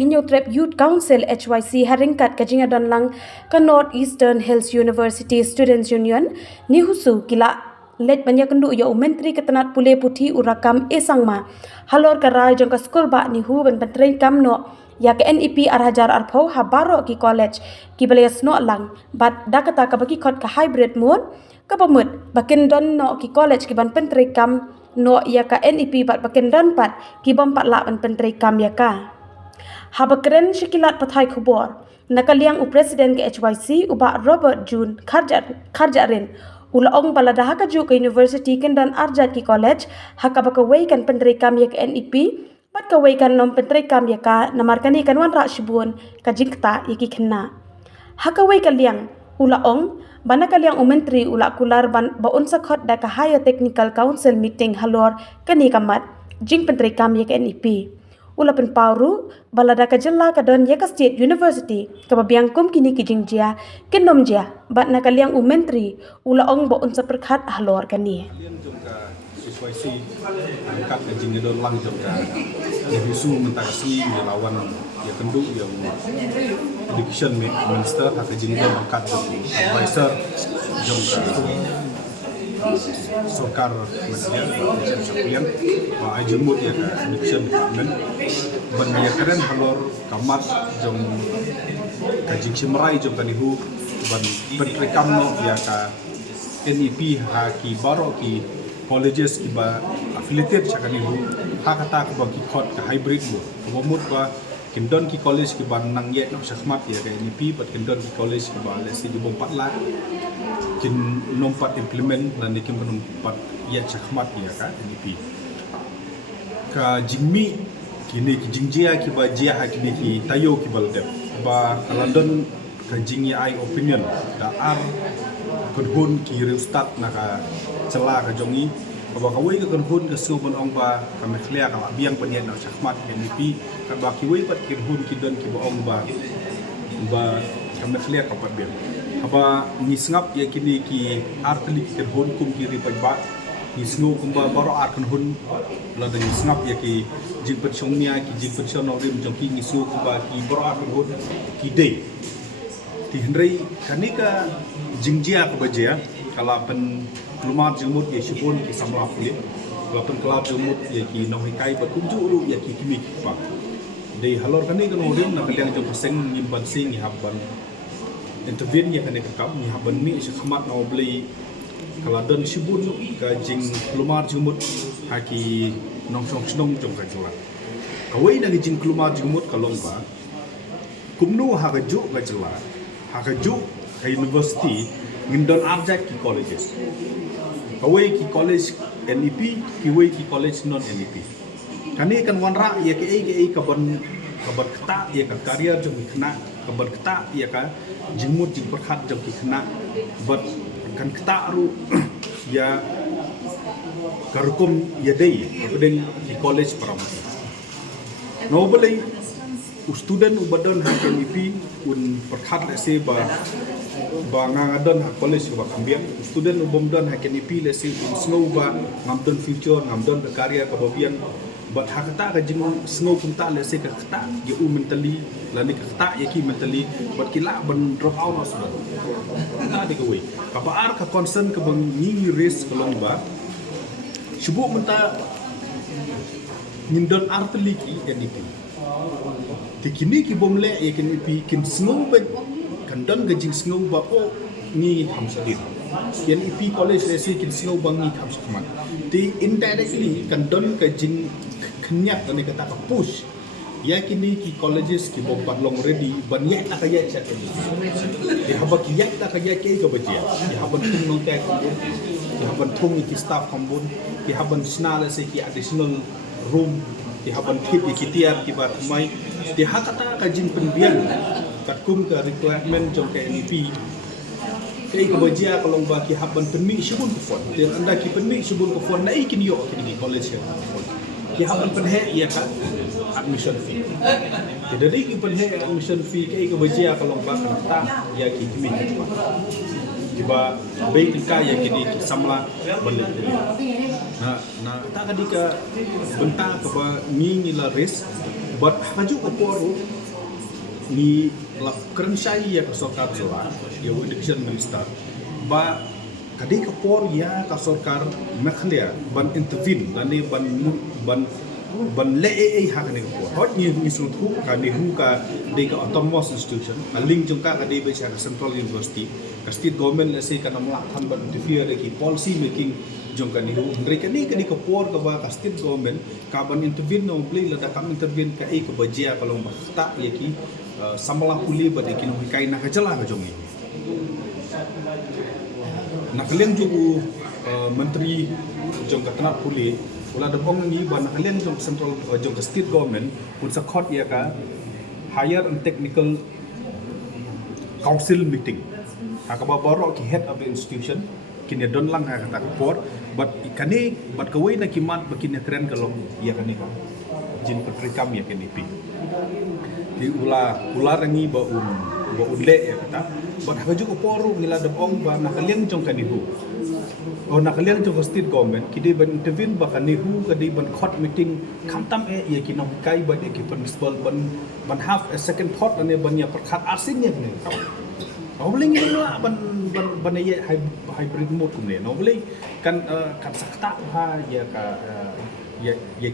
Hinyo Trap Youth Council HYC haringkat kajinga don lang ka North Eastern Hills University Students Union ni husu kila let banyak kendu ya menteri ketenat pule puthi urakam esangma halor karai jong ka skul ba ni hu ban pentrei kam no ya ke NEP arhajar arpho habaro ki college ki belayas no lang bat dakata ka bagi khot ka hybrid mode ka pamut bakin don no ki college ki ban pentrei kam no ya ka NEP bat bakin don pat ki bom pat la ban pentrei kam ya ka Habakren Shikilat Pathai Khubor Nakaliang Presiden ke HYC uba Robert June Kharjarin Ulaong baladaha ka juk University kendan Arjat ki college hakabakaway kan penteri kam yak NEP pat kaway kan nom penteri kam yaka namarkani kan wan ra shibun ka jingta yaki khenna hakaway kaliang ulaong bana kaliang menteri ula kular ban baun sakhot da ka higher technical council meeting halor kani kamat jing penteri kam yak NEP Ulapan pauru balada ka jella ka don yaka state university kababiang kum kini kijing jia kenom jia bat nakaliang menteri ulaong bo unsa perkhat halor kani situasi angkat ke jing don lang jom ka isu mentasi lawan ya kenduk yang education minister hak jing don angkat advisor jom ka Sokar Malaysia, Malaysia, Ajumut ya education department, bernayakaran halor kamat jom kajing simrai jom kanihu, ban penrekam no ya ka NEP ha ki baro ki colleges ki ba affiliated sakanihu ha kata ka ki khot ka hybrid mo, komut ba kindon ki college ki ban nang yet no sakmat ya ka NEP bat kindon ki college ki ba lesi di bom 4 lakh kin nompat implement dan dikim nompat ya chakmat ya ka NEP ka jimmi kini ki jingjia ki ba jia ha kini ki tayo ki balde ba London ka jingi ai opinion da ar kunhun ki reustat na ka cela ka jongi ba kawai ka kunhun ka subon ong ba ka mekhlia ka biang penyen na chakmat NEP ka ba ki wei pat kunhun ki don ki ba ong ba ka mekhlia ka pat biang Haba nisngap ya kini ki artli ki hon kum kiri pajba nisngo kumba baro arkan hun la da nisngap ya ki jing petshongnia ki jing petshon rim jong ki nisngo kumba ki baro arkan hun ki dei ti hendrei kanika jingjia ka bajia kala pen klumat jumut ya shibun ki samla puli kala pen kelab jumut ya ki nohikai ba kunju ya ki kimi ki pa dei halor kanika no rim na kaliang jong paseng nyimban sing habban intervene ya kane kakam ni haban mi shakmat na obli kaladon shibun ka jing klumar jumut haki nong snong jong ka jula kawai na jing klumar jumut kalongba kumnu hagaju ka jula hagaju ka university ngindon arjat ki colleges kawai ki college NEP ki wai ki college non NEP kani kan wanra ya ke kaban kata ya ka karya jong kena kaban kata ya ka jimut jing perkhat jong ki kena but kan kata ru ya karukum ya dei pedeng di college paramata no boleh student ubadon ha NEP un perkhat lese ba ngangadon ha college ba kambiang student ubomdon ha NEP lese un snow ba ngamdon future ngamdon karya kababian but hakata ka jing snow kunta lese ka kata ya mentally lani ka kata ya ki mentally but kila ban drop out os ba ta de kawai ka paar ka concern ka bang ni risk kalong ba subu menta nindon artli ki NEP tikini ki bomle ya ki NEP kin snow ba kandon ga jing snow ba o ni hamsadin NEP college lese kin snow bang ni hamsaman ti indirectly kandon ka jing kenyak dan kata push ya kini ki colleges ki bompat long ready ban yak tak kaya chat ni di haba ki yak tak kaya ke ko bajia di haba tung nong kai kombon di haba tung ki staff kombon di haba snala se ki additional room di haba kit ki tiar ki ba mai di hakata ka jin penbian katkum ka requirement jong ke NEP kai ko bajia kalau ba ki haba penmi shibun ko fon dan anda ki penmi shibun ko fon nai kini yo ki college ya ki haban penhe ya kan admission fee jadi ki penhe admission fee kai ko bajia kalau ba ta ya ki kimi kiba baik ka ya kini ki samla balik na ta kadika benta ka ba ni la res but haju kaporo ni la kerensai ya kasokar joa ya education minister ba kadi kapor ya kasokar mekhlia ban intervene lani ban le hak ni kapor hot ni sutu ka ni hu ka de ka autonomous institution a link jong ka de be sa central university ka state government la se ka namla khan ban interfere ki policy making jong ka ni hu mereka ni ka di kapor ka ba ka state government ka ban intervene no play la da kam intervene ka ka bajia kalau ta ya ki samala puli ba de ki no kai na ka jala ka jong ni nak kalian juga menteri jong ka tanah puli ulah depong ni ban kalian jong central jong ka state government pun sakot ya ka higher and technical council meeting hakaba baro ki head of the institution kini don lang ha kata kapor but ikani but kawai na kimat bakin ya keren kalau ya kani ka jin petrikam ya kini pi di ulah rangi ba le ya kata but haju kapor ngila depong ba na kalian jong kanihu nak kalian jong state government kidi ban intervene ba kanihu kadi ban court meeting kamtam ya kino kai ba ki principal ban have a second thought ane ban ya perkhat asin ya ni no boleh ni lah ban ya hybrid mode kumne no boleh kan kat sakta ha ya ka ya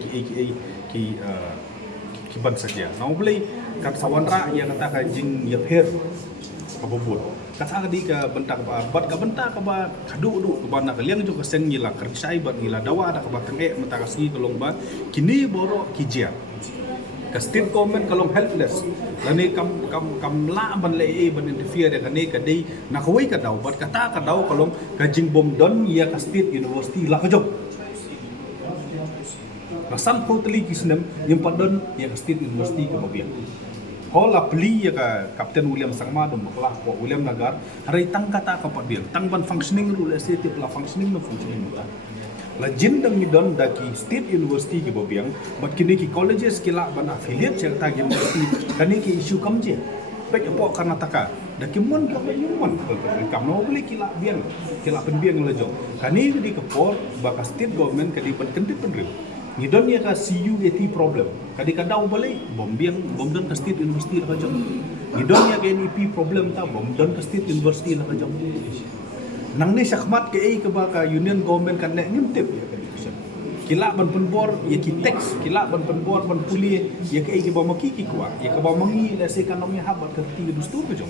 ki ban saja no boleh kat sawanra ya kata ka jing ya her kabubut kata di ka bentak bat ka bentak ka ba kadu ka ba nak liang jo ka seng ngila kerjai bat ngila dawa ada ka ba tenge mata kasi kolong ba kini boro kijia ka state government kalong helpless lani kam la ban le ban interfere ka ne ka dei na khoi ka daw bat kata ka daw kalong ka jing bom don ya ka state university la ka job rasam totally kisnem yang padon ya ka state university ka babian hola pli ya ka Captain William Sangma dum bakla ko William Nagar harai tang kata ka padbiang tang ban functioning rule state la functioning no functioning ta la jin dang ni don da ki state university ki babiang but kini ki colleges ki la ban affiliate certa university kani ki issue kam je baik apa karnataka da ki mon ka mon kam no boleh ki la biang ki la penbiang la jo kani di ke por ba ka state government ka di ban kendit penril ni don ya ka CUAT problem kadi kadau balik bom don ka state university la jom ni don ya ka NEP problem ta bom don ka state university la jom nang ni sakmat ke ka ba ka union government kan nek ngim tip ya ka education kila ban penbor ya ki tax kila ban penbor ban puli ya ka ba maki ki kwa ya ka ba mangi la se kan nomnya habat ka ti dustu ka jom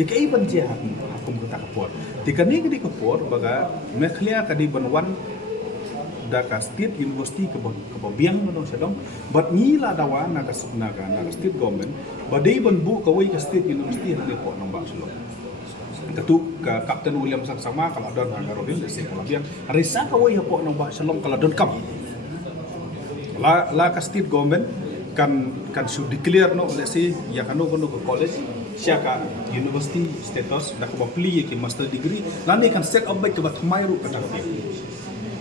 tika ban je hakum ka kapor tika ni di kapor baga mekhlia ka di ban wan da ka state university ke biang no sedong but ni la dawa na ka state government ba dei ban bu ka wei ka state university na ko nang ba sulo katu ka Captain William Sama kalau don ngarodin se kala biang risa ka wei ko nang ba sulo kala don kam la ka state government kan should declare no let's say ya kanu ke college siaka university status da ko pli ki master degree lani kan set up baik ke bat mai ru kata ka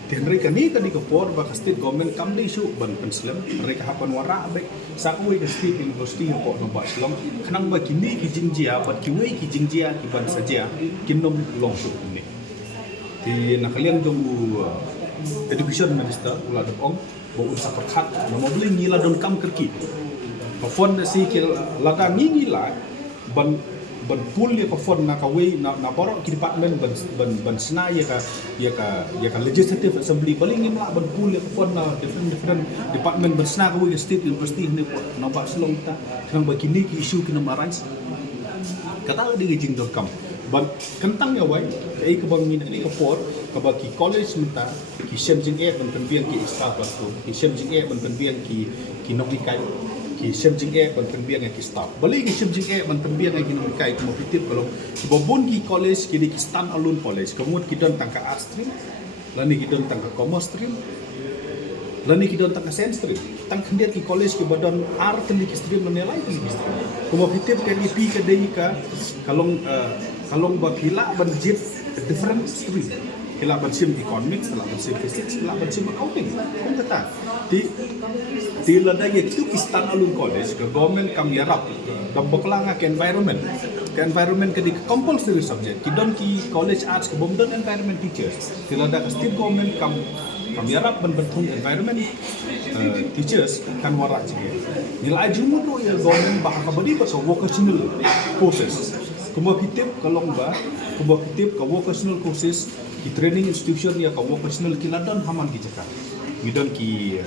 Tenri kani kadi ke por ba state government kam di su ban penslam mereka hapan wara baik sakui ke state university ko no ba islam khanang ba kini ki jingjia ba kiwei ki jingjia ki ban saja kinom long su ni di nakalian jong education minister ula dong bo usa perkhat no mo beli ngila don kam kerki pa fon si ki laga ngila ban pool ya ka fon na ka way na borok ki department ban sna ya ka legislative assembly paling ngim la ban pool ya ka fon na different department ban sna ka way state university ni ko na ba slong ta kang ba kini ki issue ki na marais kata di jing dot kam ban kentang ya way ai ka bang ni ka por ka ba ki college minta ki shemjing e ban penbiang ki staff ba ko ki shemjing e ban penbiang ki nokli kai ki shemjing e ban penbiang ki staff bali ki shemjing e ban penbiang ki nokli kai ko pitip kalau ki bobon ki college ki di stand alone college kemudian ki don tangka art stream lani ki don tangka commerce stream lani ki don tangka science stream tang kendiat ki college ki badon art ki stream lani lai ki stream ko pitip ka ni pi ka dei ka kalong ba kila ban jit different stream kila ban sim economics kila ban sim physics kila ban sim accounting kung kata ti lada ye tu ki stand alone college ke government kam yarap dam baklanga ke environment ke di compulsory subject ki don ki college arts ke bom don environment teachers ti lada ka state government kam kami harap bentuk environment teachers kan warak juga. Nilai jumlah tu ya government bahkan beri pasal vocational courses. Kumapitip kalau ba, kumapitip ka vocational courses ki training institution ya ka vocational kiladan haman ki jaka. Ngidon ki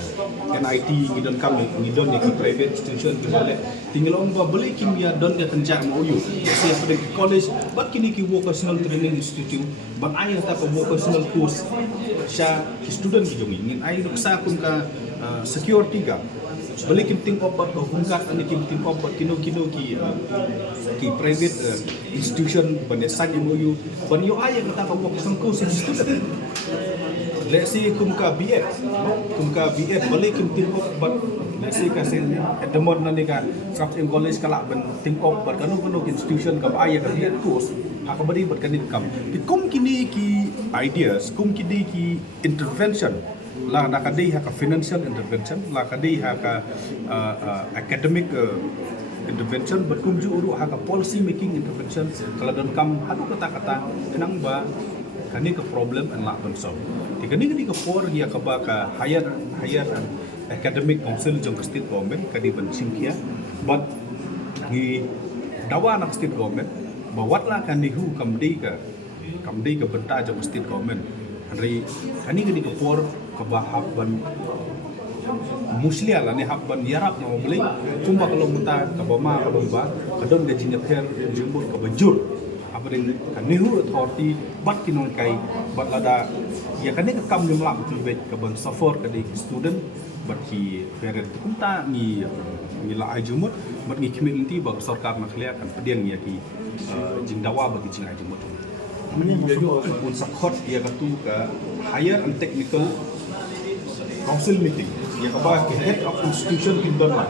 NIT, ngidon kami, ngidon ya ki private institution ki boleh. Tinggal orang ba beli kimia don ya kenjak mau you. Saya pada ki college, bat kini ki vocational training institute, bat ayah tak ka vocational course. Sya ki student ki jongi, ngin ayah nuksa kun ka security ka. Beli kim ting obat ka hungkat ani kim ting obat kino ki private institution banesan yang mau you. Ban yo ayah kata ka vocational course student. Let's say kumka BF, balik kim think of but let's say kasi at the moment nanti kan subject college kalak ben think of but kanu institution kam ayah kan BF course hak beri but kan income. Kum kini ki ideas, kum kini ki intervention lah nak kadai hak financial intervention, lah kadai hak academic intervention berkunjung urut hak policy making intervention kalau dan kam hadu kata-kata kenang ba kani ke problem and lak bensau. Kani ke for dia ke baka higher academic council jong state government kadi ben singkia but di dawa nak state government bawatlah kani hu kamdi ke benta jong state government. Hari kani ke for ke bahab ban muslia lah ni hab ban yarap na beli kumba kalau muta ke bama ke bomba kadon gaji nyaper jembut ke bejur apa dengan kanihu authority bat kinon kai bat lada ya kani ke kam limlak tibet ke ban suffer ke di student bat ki parent kunta ni la ajumut bat ni community bag sarkar nak lihat kan pediang ya ki jingdawa bagi jing ajumut ini masuk pun sakot ya katu ke higher and technical council meeting yang apa ke head of institution kin donlah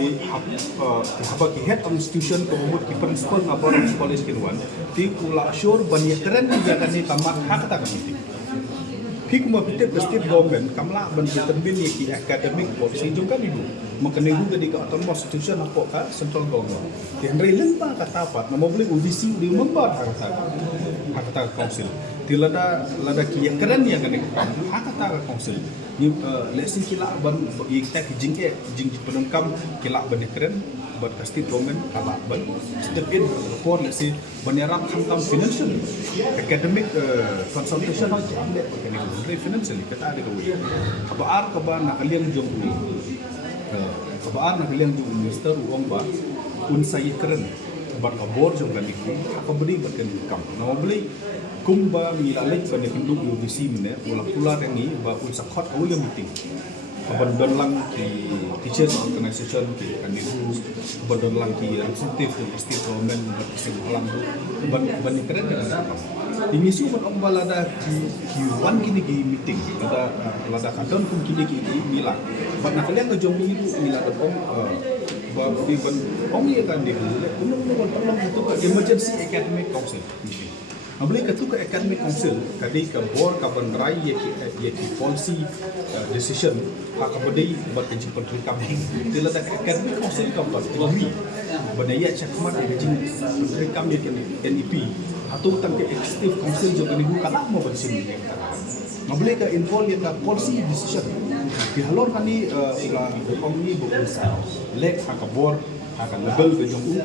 di apa ki head of institution kemud ki principal ngapor college kinwan ti kula sure ban ya keren dia kan ni tamat hak ta kan meeting pik mo pitep state government kamla ban determine ki academic policy jung kan ibu makane hu jadi ka autonomous institution apa ka central government ti andre lemba kata apa namo boleh UDC di membar hak ta council ti lada ki ya keren ya kan ni hak ta council ni let's say kila ban ikta jing penengkam kila ban keren ban pasti government kala ban step in for let's say ban yarap hantam financial academic consultation ambil kini dari financial kata ada kau kabar nak kalian jom ni kabar nak kalian jom minister uang ba unsai keren ban kabor jom kan ikut apa beri ban income nama beli kumba milalek pada penduduk UBC mana wala pula rengi ba unsakot awal meeting kabandon lang ki teachers organization ki kandihu kabandon lang ki incentive ki state government berkesing halang tu ban keren kan ini sih on balada ki wan kini ki meeting lada kadon kum kini ki mila ban nak kalian ke jom itu mila om ba di ban om ya kan dihu kunung tolong itu emergency academic council meeting Abli ketu ke academic council kadi ke board ka bandrai ye ki policy decision ka bedi buat kaji penteri kami tila tak academic council ka buat agree banaya cakmat kaji penteri kami NEP atau tang ke executive council jo kani buka nak mo bersin Abli ke involve ye ka policy decision di halor kani ula komuni berusaha lek ka board ka level ke jong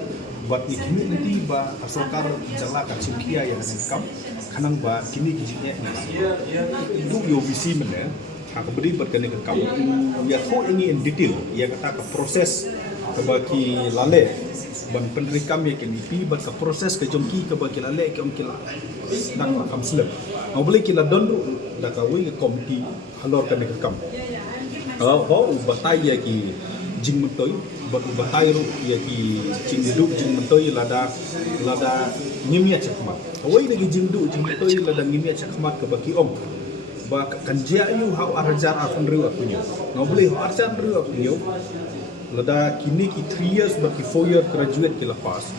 buat ni kini nanti ba asokar jala ka cimkia yang kam kanang ba kini kijinya itu UBC mana hak beri berkene ke kam ya ko ini in detail ya kata ke proses ke bagi lale ban pendiri kam ya kini pi ba ke proses ke jomki ke bagi lale ke om kila nang kam slep mau boleh kila don da ka wi komiti halor kan ke kam ho batai ya ki jing mutoi bat batai ru ya ki jing duduk jing mutoi lada ngimia cakmat awai lagi jing mutoi lada ngimia cakmat ke baki om ba kanjia yu hau arjar afun ru akunyo no boleh arjar ru akunyo lada kini ki 3 years baki 4 year graduate ki lepas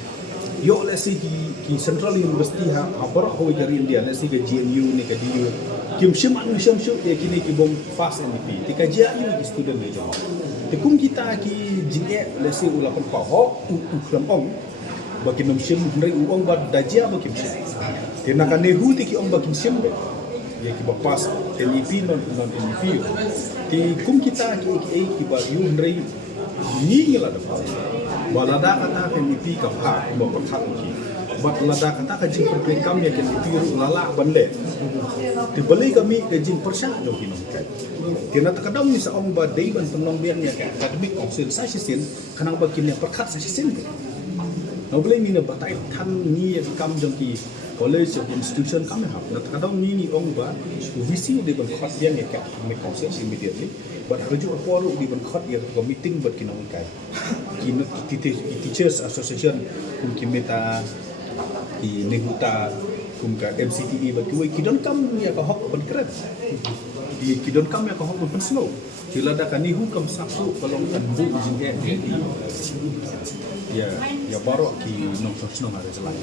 yo let's say ki central university ha bar ho dari India let's say ke GNU ni ke DU kim shim ya kini ki bom fast NDP ti kajia yu ki student ni jama Tekum kita ki jinge lesi ulapan paho ukram om bagi nomsim dari uang bad dajia bagi sim. Karena kan nehu ti ki om bagi sim ya ki bapas MEP non MEP ti kum kita ki ba yu ndrei ni la da balada kata MEP ka ha ba pakhat ki bat lada kata ka jing perpekam ya ki MEP lala bande ti balai kami ka jing persya do ki non kai kena takadam ni sa ong ba dei ban penong biang ya ka academic council sa sisin kanang ba kimnya perkhat sa sisin nó boleh mina batai than ni kam jong ki college of institution kam ha na kadang ni ong ba visi di ban khot yang ya ka me council immediately but haju aporu di ban khot ya ko meeting bat kinong kai ki teachers association kum ki meta ki neguta kum ka MCTE bat ki don kam ya ka hok ban keren ki don kam ya ka hok ban slow kila da kan ni hukum sabtu kalau kan bu jingge ya baru ki nong ada selain